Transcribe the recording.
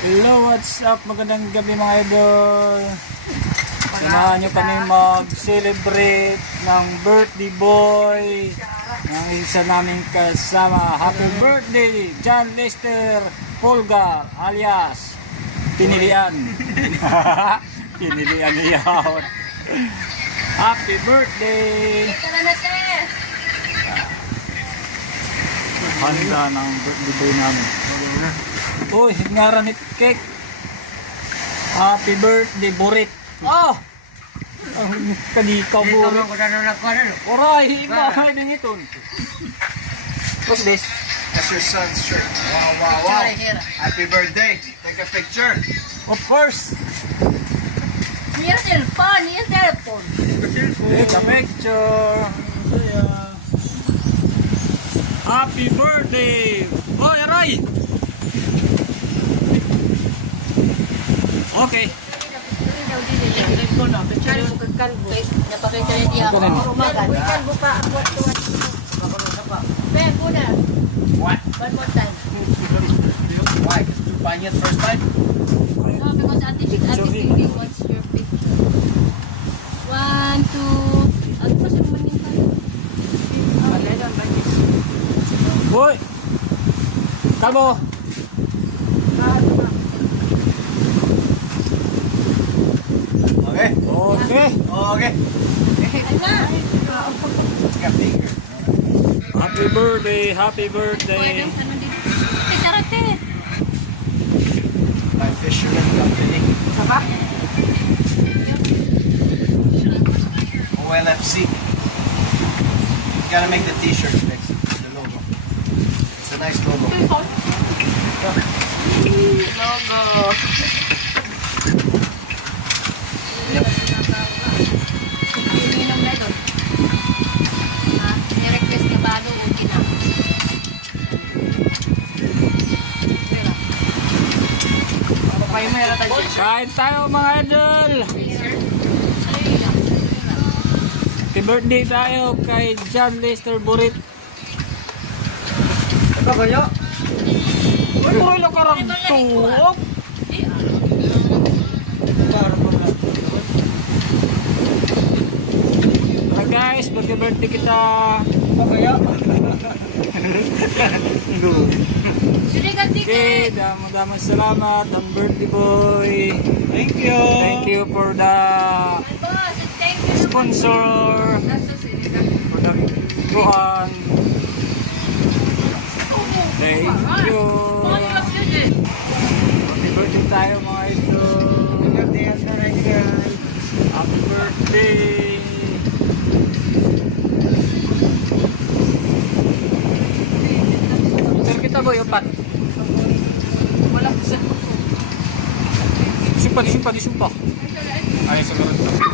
Hello, what's up? Magandang gabi mga idol. Samahan nyo kami mag-celebrate ng birthday boy ng isa naming kasama. Happy birthday, John Lester Polga alias Pinilian. Pinilian iyaw. Happy birthday! Handa ng birthday boy namin. Uy, ngaran ni cake. Happy birthday, Burit. Oh! Ang kadikaw, Burit. Oray, iba ka din ito. What's this? That's your son's shirt. Wow, wow, wow. Happy birthday. Take a picture. Of course. Your cellphone, your cellphone. Take a picture. Happy birthday. Oh, aray. Okay. Napakita niya ako. Kalbo pa. Ben, muna. What? One more time. Why? Because you're buying it first time? No, because Ate Pinky wants your picture. 1, 2. Ano pa siya manin tayo? Boy. Kalbo. Okay. Okay. Okay. Take a picture. Happy birthday. Happy birthday. My fisherman company. OLFC. You gotta make the t-shirt next to the logo. It's a nice logo. Yep. Inom na doon. I-request na ba? Ano, okay na. Kain tayo mga idol. Happy birthday tayo kay John Lester Burit. Ito kayo? Uy, uy, nakarang tuok. Guys, birthday kita. Ito kayo? Sige ka, Okay, damo salamat ang birthday boy. Thank you. Thank you for the boss, thank you. sponsor for the tuhan. Thank you. Happy birthday tayo mga ito. Happy birthday. Sir kita boy, opat. Wala. Sumpah. Ay, sumunod.